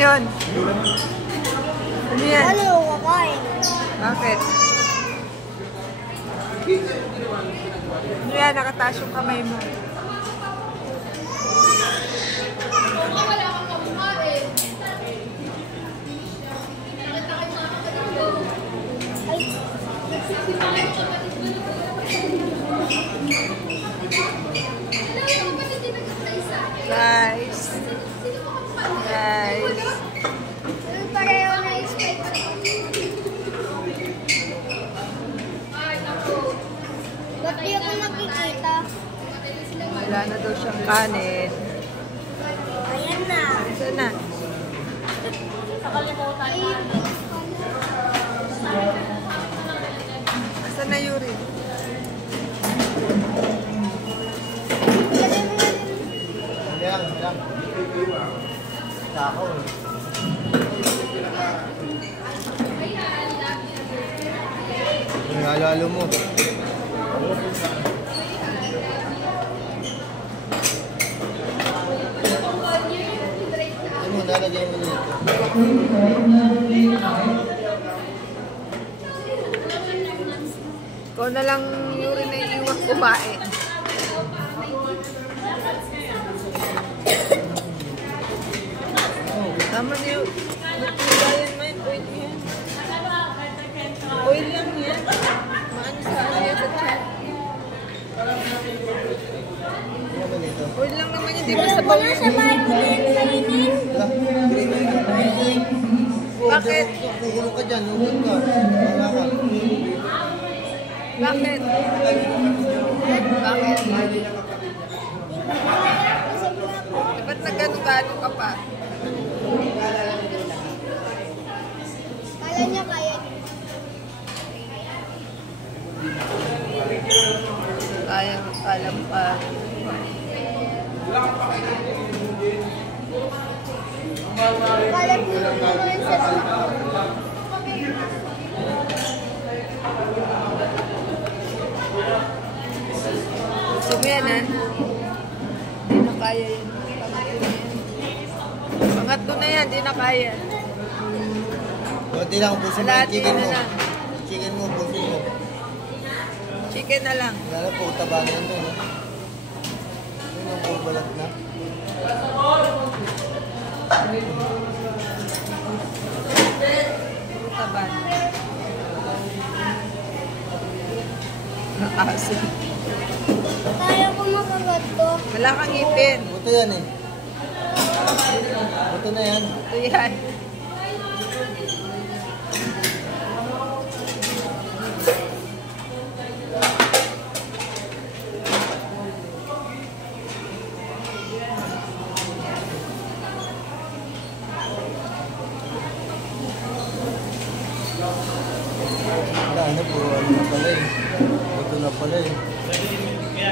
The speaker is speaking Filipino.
yun? Ano yan? Ano, kakain? Bakit? Ano yan? Nakataas yung kamay mo. Guys. Pareho na expect. Ba't di ako nakikita? Wala na daw siyang kanin. Ayan na. Saan na? Nakalimutan na. Saan na, Yuri? Yan. Tako. Nalalo mo. Ano, nalagay mo dito. Ikaw na lang, Yuri, na iiwan kumain. Tama na yun. Magpulayan mo yun. Oil yan. Oil lang yan. Maano sa ano yan sa chat. Ano dito? Oil lang naman yun. Di ba sa bawin Sa bahay ko din sa inin. Bakit? Kukulong ka dyan. Huwag ka. Wala ka. Bakit? Bakit? Ba't nagano-gano ka pa? Kala niya kaya niya. Kaya alam pa. Kala po naman sa Gusto mo yan, ha? Hindi na kaya yan. Pangatlo na yan. Hindi na kaya. Kunti lang, pusin mo. Alati Chicken na mo. lang. Chicken mo, pusin mo. Chicken na lang. Lalo po, tabangan mo. No? Yun yung puro balat na. Taban. Nakasin. kaya ko makagat to. Wala kang ngipin. Buto yan eh. Buto na yan. Ito yan. Wala, ano, puro ano na pala eh. Buto na pala eh.